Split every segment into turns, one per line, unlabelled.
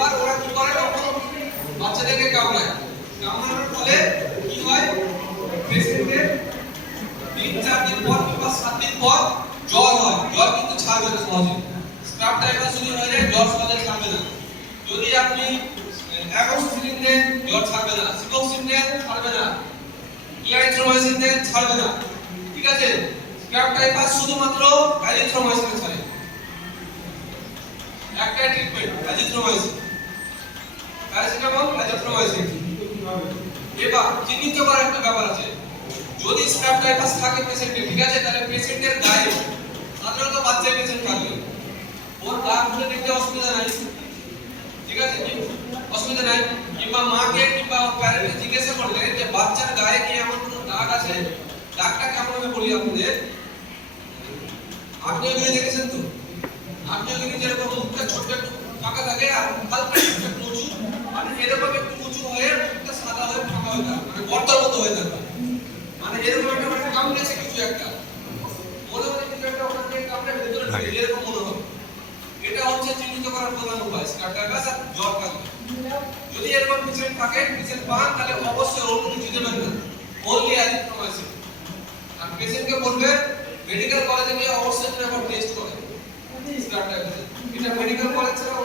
এবার ওরা কি করে তখন বাচ্চাদেরকে কামড়ায়? কামড়ানোর ফলে কি হয়? পেশেন্টের তিন, চার দিন পর কিংবা সাত দিন পর জ্বর হয়। জ্বর কিন্তু ছাড়বে না সহজে। স্ক্রাব ড্রাইভার যদি হয়ে যায়, জ্বর সহজে ছাড়বে না। যদি আপনি অ্যাগোসিলিন দেন জ্বর ছাড়বে না দেন ছাড়বে না দেন ছাড়বে না, ঠিক আছে? স্ক্রাব ড্রাইভার শুধুমাত্র ছাড়ে। একটা ট্রিটমেন্ট প্যারাসিটামল অ্যাজিথ্রোমাইসিন এবার চিহ্নিত করার একটা ব্যাপার আছে। যদি টাইফাস থাকে পেশেন্টের ঠিক আছে? তাহলে পেশেন্টের গায়ে সাধারণত বাচ্চা পেশেন্ট থাকলে ওর দাগ খুলে দেখতে অসুবিধা নাই। ঠিক আছে? অসুবিধা নাই। কিংবা মাকে কিংবা প্যারেন্টকে জিজ্ঞাসা করলে যে বাচ্চার গায়ে কি এমন কোনো দাগ আছে? দাগটা কেমন হবে বলি আপনাদের? আপনি ওগুলো দেখেছেন তো? আপনি ওগুলো যেরকম মুখটা ছোট্ট একটু ফাঁকা থাকে আর হালকা একটু মানে এরকম একটু উঁচু হয়ে মুখটা সাদা হয়ে ফাঁকা হয়ে থাকে মানে গর্তের মতো হয়ে থাকে মানে এরকম একটা মানে কামড়েছে কিছু একটা। মনে হচ্ছে কিছু একটা ওখান থেকে কামড়ে ভেতরে এরকম মনে হবে। এটা হচ্ছে চিহ্নিত করার প্রধান উপায় স্কার্টাইভাস আর জ্বর থাকবে যদি এরকম পেশেন্ট থাকে পেশেন্ট পান তাহলে অবশ্যই অন্য কিছু দেবেন না। ওনলি অ্যাজিথ্রোমাইসিন আর পেশেন্টকে বলবে মেডিকেল কলেজে গিয়ে অবশ্যই টেস্ট করে। স্কার্টাইভাস এটা মেডিকেল কলেজ ছাড়া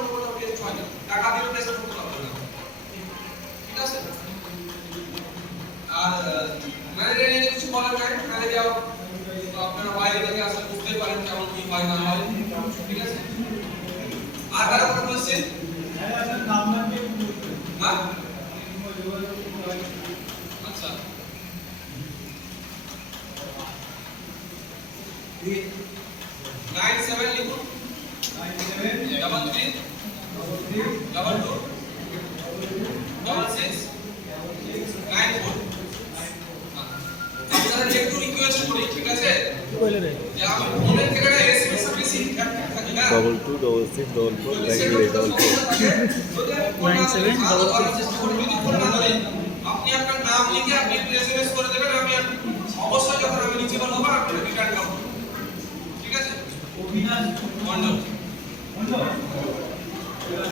কেমন কি হয় না হয় ঠিক আছে আর কারও কোনো কোশ্চেন হ্যাঁ আচ্ছা নাইন সেভেন লিখুন ডাবল থ্রি ডাবল টু কইলে রে। Double two double six double four nine eight double four nine seven double six আপনি আপনার নাম লিখে
আপনি একটু এসএমএস করে দেবেন আমি অবশ্যই যখন আমি নিচে
বলব আপনাকে রিটার্ন করব ঠিক আছে অভিনয় মন্ডল মন্ডল